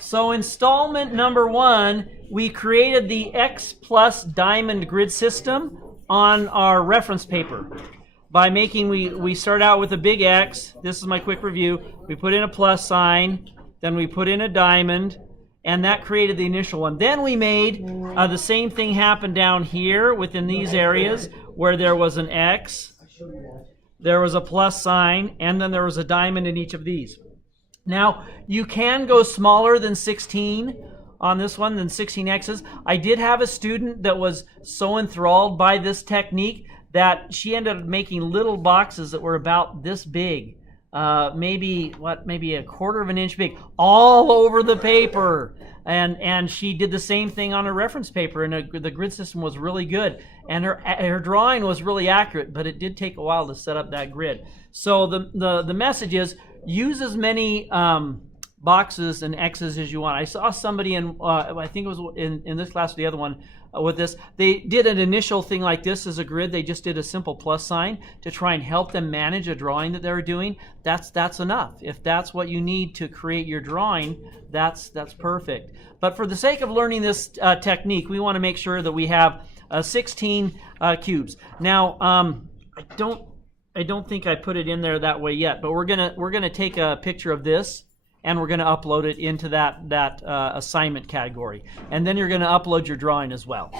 So installment number 1, we created the X plus diamond grid system on our reference paper. By making, we start out with a big X. This is my quick review. We put in a plus sign, then we put in a diamond, and that created the initial one. Then we made the same thing happen down here within these areas where there was an X, there was a plus sign, and then there was a diamond in each of these. Now, you can go smaller than 16 on this one, than 16 X's. I did have a student that was so enthralled by this technique that she ended up making little boxes that were about this big, maybe a quarter of an inch big, all over the paper. And she did the same thing on her reference paper, and the grid system was really good. And her drawing was really accurate, but it did take a while to set up that grid. So the message is, use as many boxes and X's as you want. I saw somebody in, I think it was in this class or the other one, with this. They did an initial thing like this as a grid. They just did a simple plus sign to try and help them manage a drawing that they were doing. That's enough. If that's what you need to create your drawing, that's perfect. But for the sake of learning this technique, we want to make sure that we have 16 cubes. Now, I don't think I put it in there that way yet, but we're gonna take a picture of this and we're gonna upload it into that assignment category, and then you're gonna upload your drawing as well.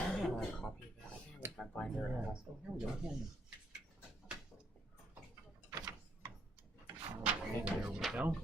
There we go.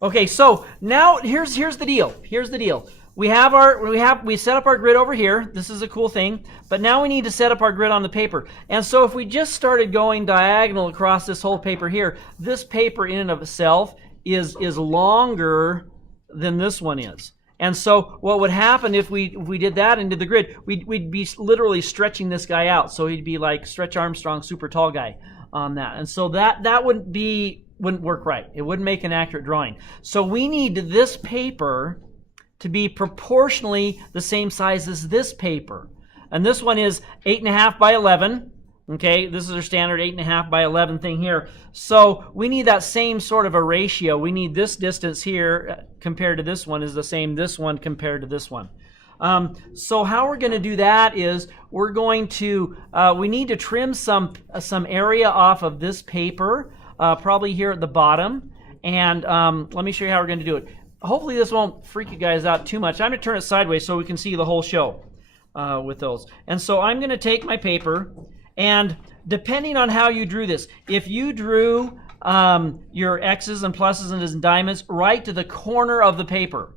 Okay, so now here's the deal. Here's the deal. We set up our grid over here. This is a cool thing, but now we need to set up our grid on the paper. And so if we just started going diagonal across this whole paper here, this paper in and of itself is longer than this one is. And so what would happen if we did that into the grid, we'd be literally stretching this guy out. So he'd be like Stretch Armstrong, super tall guy on that. And so that wouldn't work right. It wouldn't make an accurate drawing. So we need this paper to be proportionally the same size as this paper. And this one is 8.5 by 11. Okay, this is our standard 8.5 by 11 thing here. So we need that same sort of a ratio. We need this distance here compared to this one is the same this one compared to this one. So how we're going to do that is we're going to, we need to trim some area off of this paper, probably here at the bottom. And let me show you how we're going to do it. Hopefully this won't freak you guys out too much. I'm going to turn it sideways so we can see the whole show with those. And so I'm going to take my paper, and depending on how you drew this, if you drew your X's and pluses and diamonds right to the corner of the paper,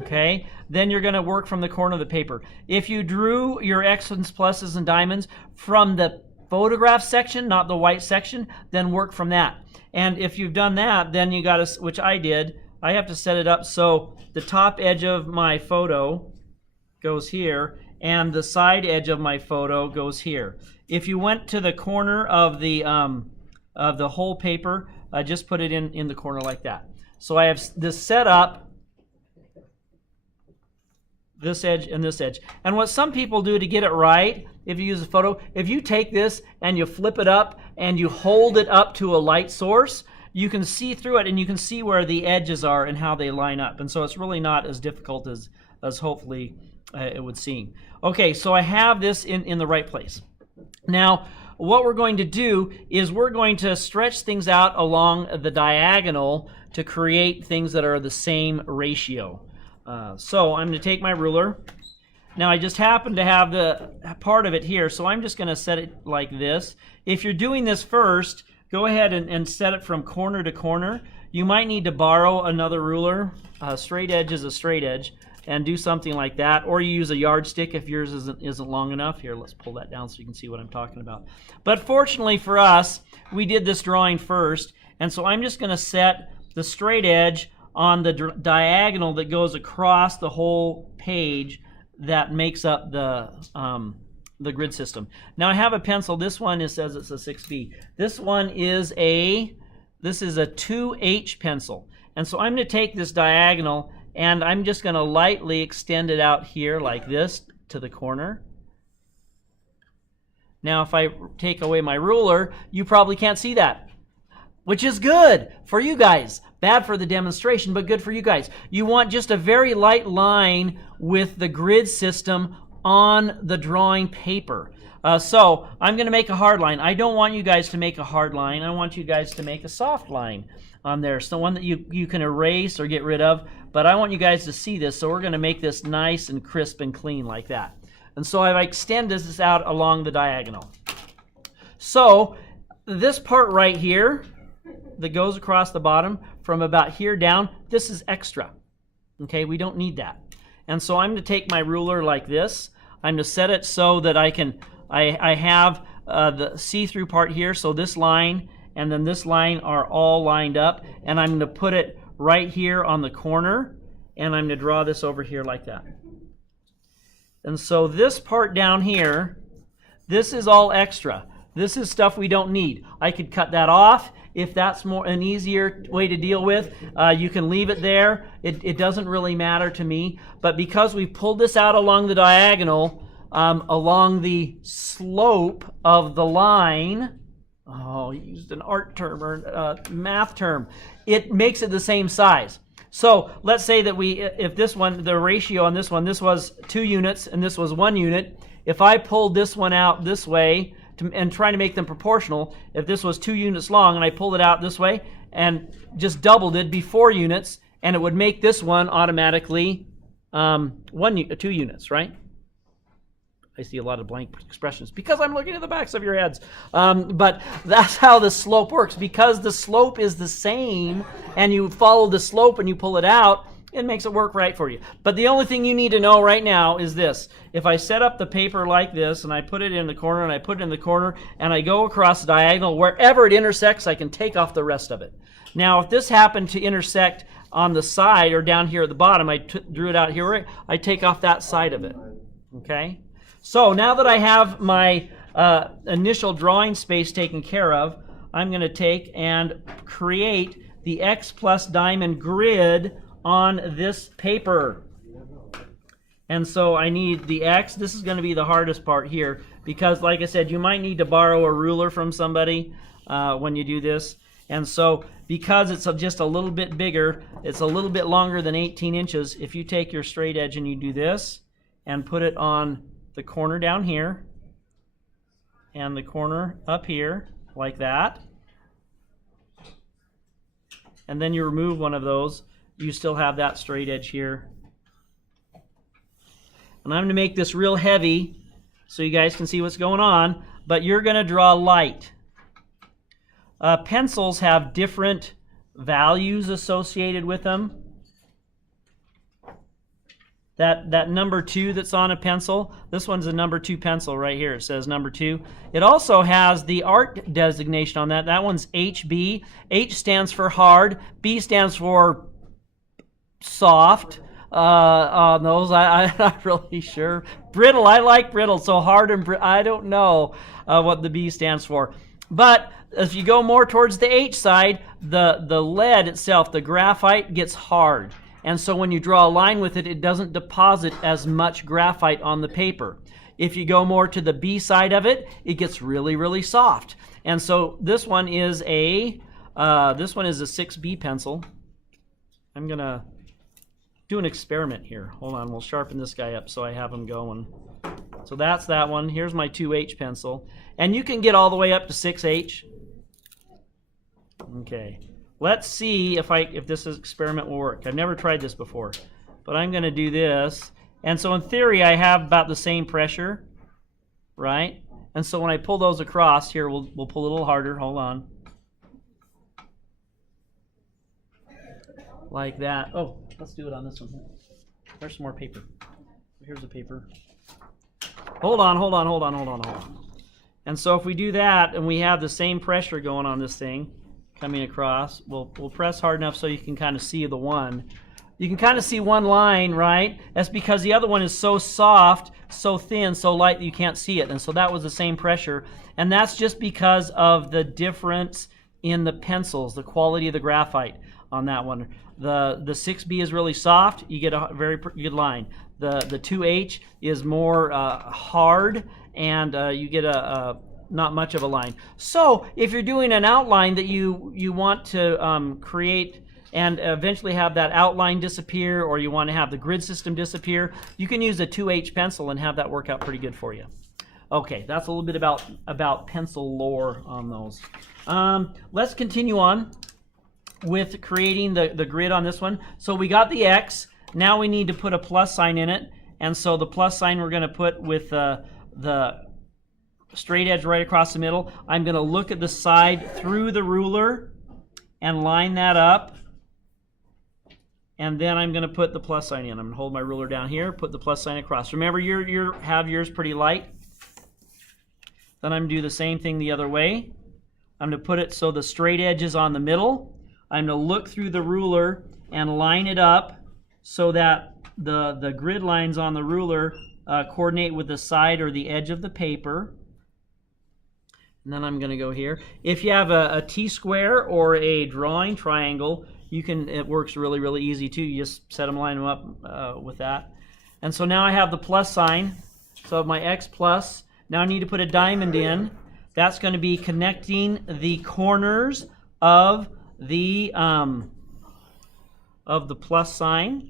okay, then you're going to work from the corner of the paper. If you drew your X's, pluses, and diamonds from the photograph section, not the white section, then work from that. And if you've done that, then you got to, which I did, I have to set it up so the top edge of my photo goes here and the side edge of my photo goes here. If you went to the corner of the whole paper, just put it in the corner like that. So I have this set up, this edge and this edge. And what some people do to get it right, if you use a photo, if you take this and you flip it up and you hold it up to a light source, you can see through it and you can see where the edges are and how they line up. And so it's really not as difficult as hopefully it would seem. Okay, so I have this in the right place. Now, what we're going to do is we're going to stretch things out along the diagonal to create things that are the same ratio. So I'm going to take my ruler. Now I just happen to have the part of it here, so I'm just going to set it like this. If you're doing this first, go ahead and set it from corner to corner. You might need to borrow another ruler. A straight edge is a straight edge, and do something like that. Or you use a yardstick if yours isn't long enough. Here, let's pull that down so you can see what I'm talking about. But fortunately for us, we did this drawing first, and so I'm just going to set the straight edge on the diagonal that goes across the whole page that makes up the grid system. Now I have a pencil. This one says it's a 6B. This one is a 2H pencil. And so I'm going to take this diagonal and I'm just going to lightly extend it out here like this to the corner. Now if I take away my ruler, you probably can't see that. which is good for you guys. Bad for the demonstration, but good for you guys. You want just a very light line with the grid system on the drawing paper. So I'm going to make a hard line. I don't want you guys to make a hard line. I want you guys to make a soft line on there. So one that you can erase or get rid of, but I want you guys to see this. So we're going to make this nice and crisp and clean like that. And so I extend this out along the diagonal. So this part right here that goes across the bottom from about here down, this is extra. Okay, we don't need that. And so I'm going to take my ruler like this. I'm going to set it so that I have the see-through part here, so this line and then this line are all lined up, and I'm going to put it right here on the corner, and I'm going to draw this over here like that. And so this part down here, this is all extra. This is stuff we don't need. I could cut that off if that's an easier way to deal with. You can leave it there. It doesn't really matter to me. But because we pulled this out along the diagonal, along the slope of the line, I used an art term or a math term, it makes it the same size. So let's say that if this one, the ratio on this one, this was 2 units and this was 1 unit. If I pulled this one out this way, and trying to make them proportional, if this was 2 units long and I pulled it out this way and just doubled it, it'd be 4 units, and it would make this one automatically 2 units, right? I see a lot of blank expressions because I'm looking at the backs of your heads. But that's how the slope works. Because the slope is the same and you follow the slope and you pull it out, it makes it work right for you. But the only thing you need to know right now is this. If I set up the paper like this and I put it in the corner and I put it in the corner and I go across the diagonal, wherever it intersects, I can take off the rest of it. Now, if this happened to intersect on the side or down here at the bottom, I drew it out here, I take off that side of it. Okay? So now that I have my initial drawing space taken care of, I'm going to take and create the X plus diamond grid on this paper. And so I need the X. This is going to be the hardest part here because, like I said, you might need to borrow a ruler from somebody when you do this. And so because it's just a little bit bigger, it's a little bit longer than 18 inches, if you take your straight edge and you do this and put it on the corner down here and the corner up here like that, and then you remove one of those, you still have that straight edge here. And I'm going to make this real heavy so you guys can see what's going on, but you're going to draw light. Pencils have different values associated with them. That number 2 that's on a pencil, this one's a number 2 pencil right here. It says number 2. It also has the art designation on that. That one's HB. H stands for hard. B stands for soft. On those, I'm not really sure. Brittle, I like brittle. So hard and brittle, I don't know what the B stands for. But if you go more towards the H side, the lead itself, the graphite, gets hard. And so when you draw a line with it, it doesn't deposit as much graphite on the paper. If you go more to the B side of it, it gets really, really soft. And so this one is a 6B pencil. I'm going to do an experiment here. Hold on, we'll sharpen this guy up so I have him going. So that's that one. Here's my 2H pencil. And you can get all the way up to 6H. Okay. Let's see if this experiment will work. I've never tried this before, but I'm going to do this. And so in theory, I have about the same pressure, right? And so when I pull those across, here, we'll pull a little harder. Hold on. Like that. Oh, let's do it on this one. There's some more paper. Here's the paper. Hold on. And so if we do that and we have the same pressure going on this thing, coming across, we'll press hard enough so you can kind of see the one. You can kind of see one line, right? That's because the other one is so soft, so thin, so light that you can't see it. And so that was the same pressure. And that's just because of the difference in the pencils, the quality of the graphite on that one. The 6B is really soft. You get a very good line. The 2H is more hard, and you get a not much of a line. So if you're doing an outline that you want to create and eventually have that outline disappear, or you want to have the grid system disappear, you can use a 2H pencil and have that work out pretty good for you. Okay, that's a little bit about pencil lore on those. Let's continue on with creating the grid on this one. So we got the X. Now we need to put a plus sign in it. And so the plus sign we're going to put with the straight edge right across the middle. I'm going to look at the side through the ruler and line that up. And then I'm going to put the plus sign in. I'm going to hold my ruler down here, put the plus sign across. Remember, have yours pretty light. Then I'm going to do the same thing the other way. I'm going to put it so the straight edge is on the middle. I'm going to look through the ruler and line it up so that the grid lines on the ruler coordinate with the side or the edge of the paper. And then I'm going to go here. If you have a T-square or a drawing triangle, it works really, really easy too. You just line them up with that. And so now I have the plus sign. So my X plus. Now I need to put a diamond in. That's going to be connecting the corners of the plus sign.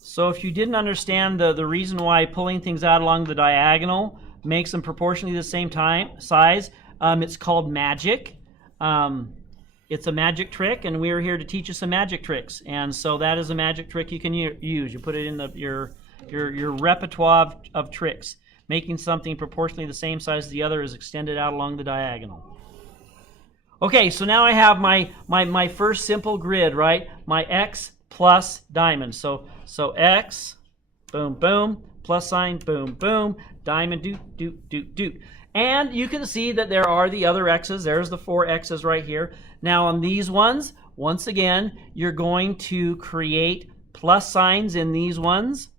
So if you didn't understand the reason why pulling things out along the diagonal makes them proportionally the same size, it's called magic. It's a magic trick, and we're here to teach you some magic tricks. And so that is a magic trick you can use. You put it in your repertoire of tricks. Making something proportionally the same size as the other is extended out along the diagonal. Okay, so now I have my first simple grid, right? My X plus diamond. So X, boom, boom, plus sign, boom, boom, diamond, doot, doot, doot, doot. And you can see that there are the other X's. There's the 4 X's right here. Now on these ones, once again, you're going to create plus signs in these ones.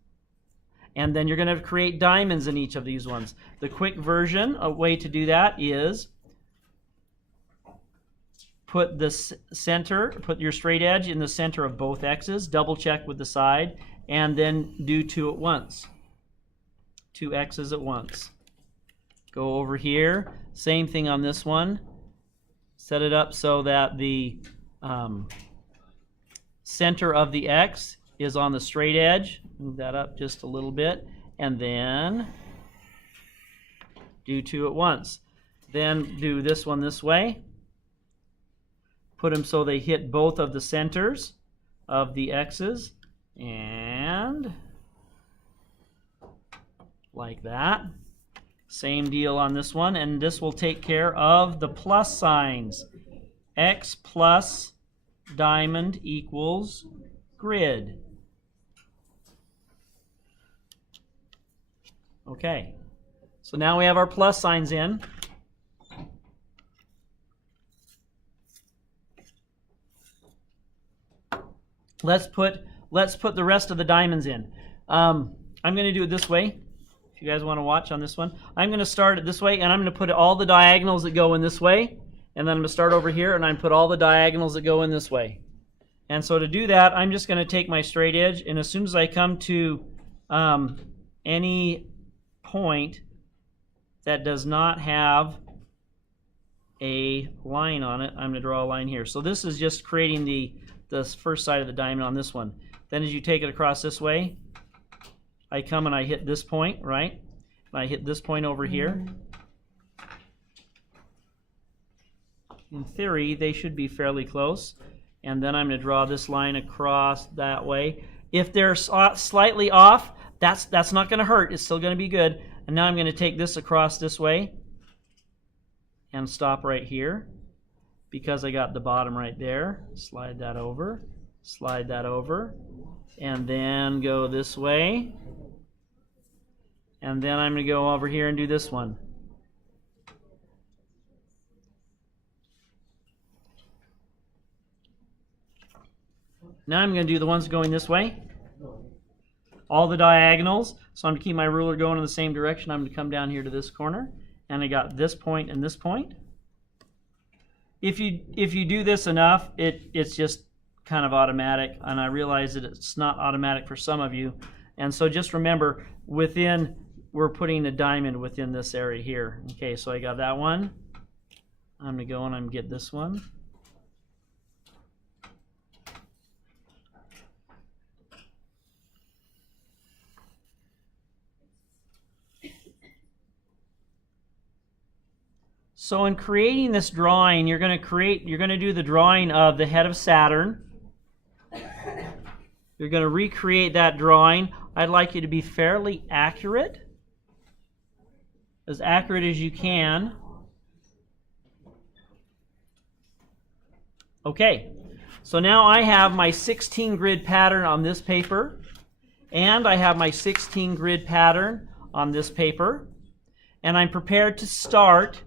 And then you're going to create diamonds in each of these ones. The quick version, a way to do that is put put your straight edge in the center of both X's, double check with the side, and then do 2 at once. 2 X's at once. Go over here, same thing on this one. Set it up so that the center of the X is on the straight edge. Move that up just a little bit, and then do 2 at once. Then do this one this way. Put them so they hit both of the centers of the X's, and like that. Same deal on this one, and this will take care of the plus signs. X plus diamond equals grid. Okay, so now we have our plus signs in. Let's put the rest of the diamonds in. I'm going to do it this way. If you guys want to watch on this one, I'm going to start it this way, and I'm going to put all the diagonals that go in this way, and then I'm going to start over here, and I'm going to put all the diagonals that go in this way. And so to do that, I'm just going to take my straight edge, and as soon as I come to any point that does not have a line on it, I'm going to draw a line here. So this is just creating the first side of the diamond on this one. Then as you take it across this way, I come and I hit this point, right? And I hit this point over here. In theory, they should be fairly close. And then I'm going to draw this line across that way. If they're slightly off, that's not going to hurt. It's still going to be good. And now I'm going to take this across this way and stop right here because I got the bottom right there. Slide that over, and then go this way. And then I'm going to go over here and do this one. Now I'm going to do the ones going this way. All the diagonals. So I'm going to keep my ruler going in the same direction. I'm going to come down here to this corner. And I got this point and this point. If you do this enough, it's just kind of automatic, and I realize that it's not automatic for some of you. And so just remember, we're putting a diamond within this area here. Okay, so I got that one. I'm going to go and I'm going to get this one. So in creating this drawing, you're going to do the drawing of the head of Saturn. You're going to recreate that drawing. I'd like you to be fairly accurate as you can. Okay, so now I have my 16 grid pattern on this paper, and I have my 16 grid pattern on this paper, and I'm prepared to start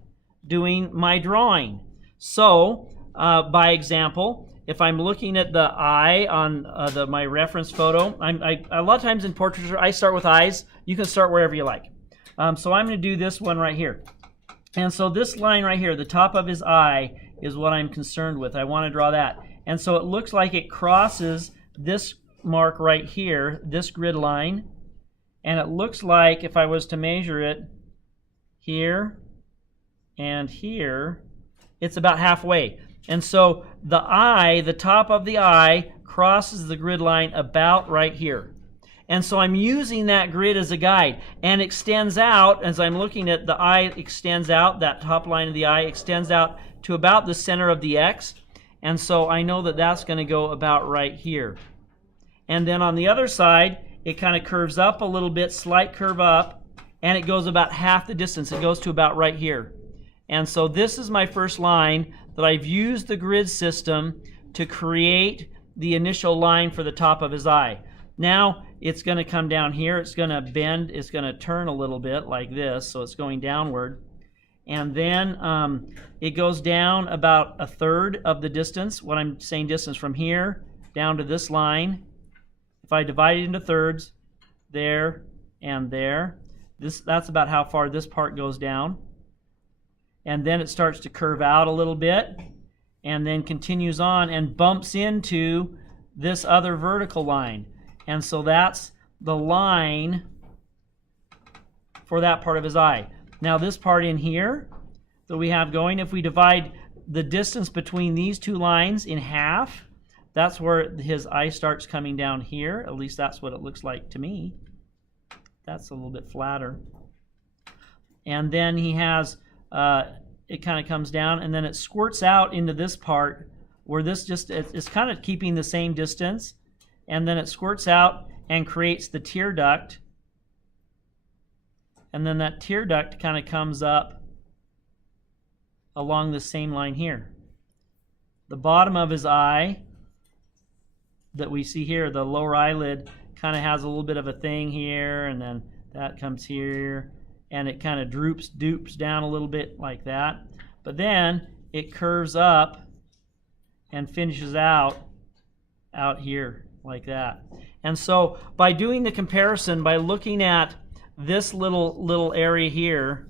doing my drawing. So, by example, if I'm looking at the eye on my reference photo, a lot of times in portraiture I start with eyes. You can start wherever you like. So I'm going to do this one right here. And so this line right here, the top of his eye, is what I'm concerned with. I want to draw that. And so it looks like it crosses this mark right here, this grid line. And it looks like if I was to measure it here and here, it's about halfway. And so the eye, the top of the eye, crosses the grid line about right here. And so I'm using that grid as a guide, and extends out, as I'm looking at the eye extends out, that top line of the eye extends out to about the center of the X. And so I know that that's going to go about right here. And then on the other side, it kind of curves up a little bit, slight curve up, and it goes about half the distance. It goes to about right here. And so this is my first line that I've used the grid system to create the initial line for the top of his eye. Now it's going to come down here, it's going to bend, it's going to turn a little bit like this, so it's going downward. And then it goes down about a third of the distance, what I'm saying distance from here down to this line. If I divide it into thirds, there and there, that's about how far this part goes down. And then it starts to curve out a little bit, and then continues on and bumps into this other vertical line. And so that's the line for that part of his eye. Now this part in here that we have going, if we divide the distance between these two lines in half, that's where his eye starts coming down here. At least that's what it looks like to me. That's a little bit flatter. And then he has, it kind of comes down, and then it squirts out into this part where this just, it's kind of keeping the same distance. And then it squirts out and creates the tear duct. And then that tear duct kind of comes up along the same line here. The bottom of his eye that we see here, the lower eyelid, kind of has a little bit of a thing here, and then that comes here, and it kind of dupes down a little bit like that. But then it curves up and finishes out here like that. And so by doing the comparison, by looking at this little area here,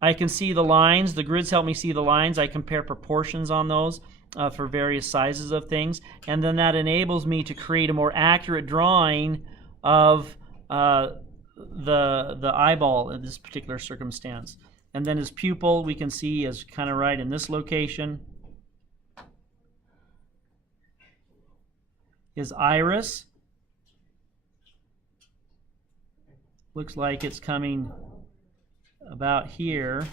I can see the lines. The grids help me see the lines. I compare proportions on those for various sizes of things, and then that enables me to create a more accurate drawing of the eyeball in this particular circumstance. And then his pupil we can see is kind of right in this location. His iris looks like it's coming about here.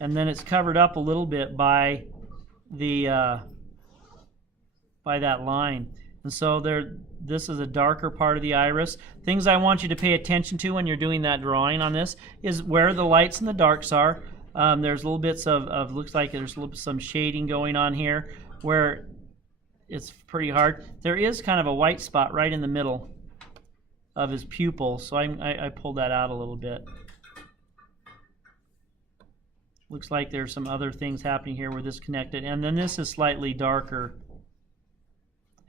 And then it's covered up a little bit by the by that line. And so this is a darker part of the iris. Things I want you to pay attention to when you're doing that drawing on this is where the lights and the darks are. There's little bits of looks like there's some shading going on here where it's pretty hard. There is kind of a white spot right in the middle of his pupil, so I pulled that out a little bit. Looks like there's some other things happening here where this connected, and then this is slightly darker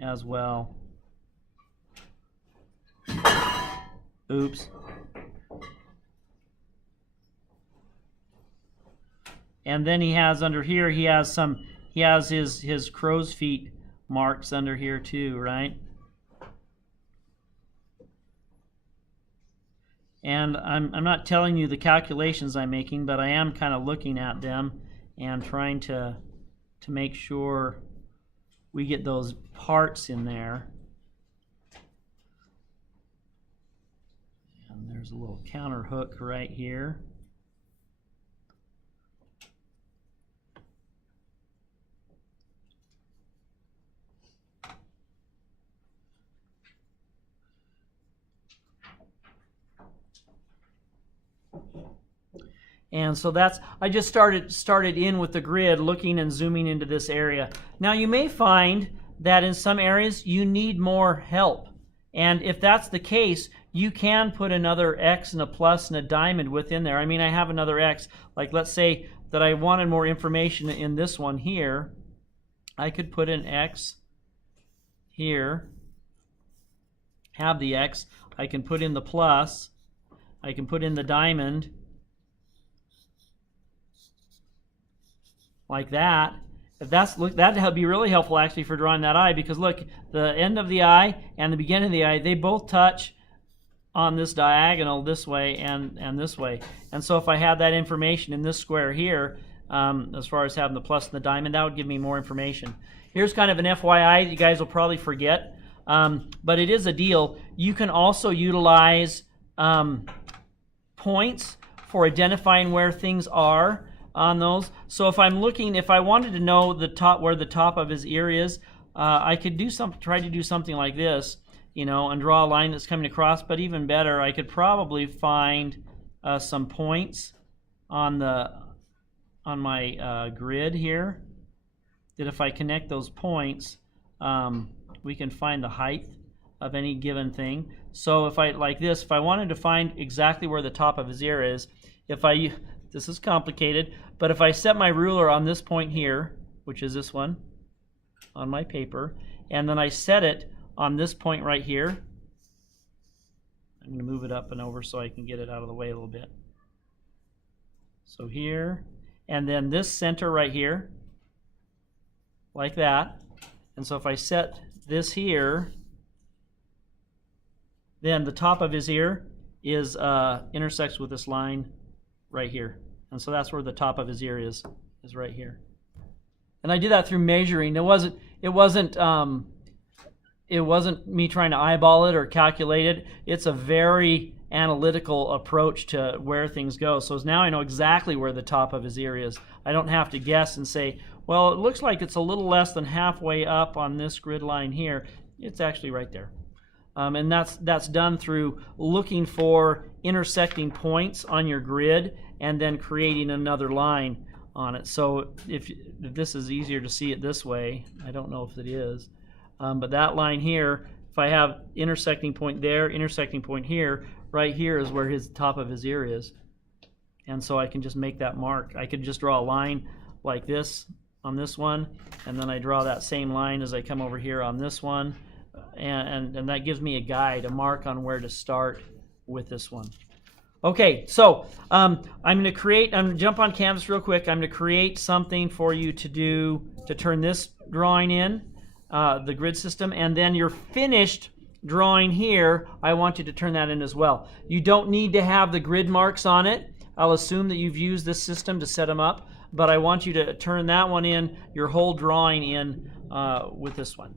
as well. Oops. And then he has under here, he has his crow's feet marks under here too, right? And I'm not telling you the calculations I'm making, but I am kind of looking at them and trying to make sure we get those parts in there. And there's a little counter hook right here. And so that's, I just started in with the grid, looking and zooming into this area. Now you may find that in some areas you need more help. And if that's the case, you can put another X and a plus and a diamond within there. I mean, I have another X. Like let's say that I wanted more information in this one here. I could put an X here, have the X. I can put in the plus. I can put in the diamond. Like that. If that'd be really helpful actually for drawing that eye, because look, the end of the eye and the beginning of the eye, they both touch on this diagonal this way and this way. And so if I had that information in this square here, as far as having the plus and the diamond, that would give me more information. Here's kind of an FYI that you guys will probably forget, but it is a deal. You can also utilize points for identifying where things are on those. So if I'm looking, if I wanted to know the top, where the top of his ear is, I could try to do something like this, you know, and draw a line that's coming across. But even better, I could probably find some points on my grid here. That if I connect those points, we can find the height of any given thing. So if I like this, if I wanted to find exactly where the top of his ear is, this is complicated, but if I set my ruler on this point here, which is this one on my paper, and then I set it on this point right here, I'm going to move it up and over so I can get it out of the way a little bit. So here, and then this center right here, like that. And so if I set this here, then the top of his ear is intersects with this line right here. And so that's where the top of his ear is right here. And I did that through measuring. It wasn't me trying to eyeball it or calculate it. It's a very analytical approach to where things go. So now I know exactly where the top of his ear is. I don't have to guess and say, well, it looks like it's a little less than halfway up on this grid line here. It's actually right there. And that's done through looking for intersecting points on your grid and then creating another line on it. So if this is easier to see it this way, I don't know if it is, but that line here, if I have intersecting point there, intersecting point here, right here is where his top of his ear is. And so I can just make that mark. I could just draw a line like this on this one, and then I draw that same line as I come over here on this one. And that gives me a guide, a mark on where to start with this one. Okay, so I'm going to jump on Canvas real quick. I'm going to create something for you to do to turn this drawing in, the grid system, and then your finished drawing here, I want you to turn that in as well. You don't need to have the grid marks on it. I'll assume that you've used this system to set them up, but I want you to turn that one in, your whole drawing in with this one.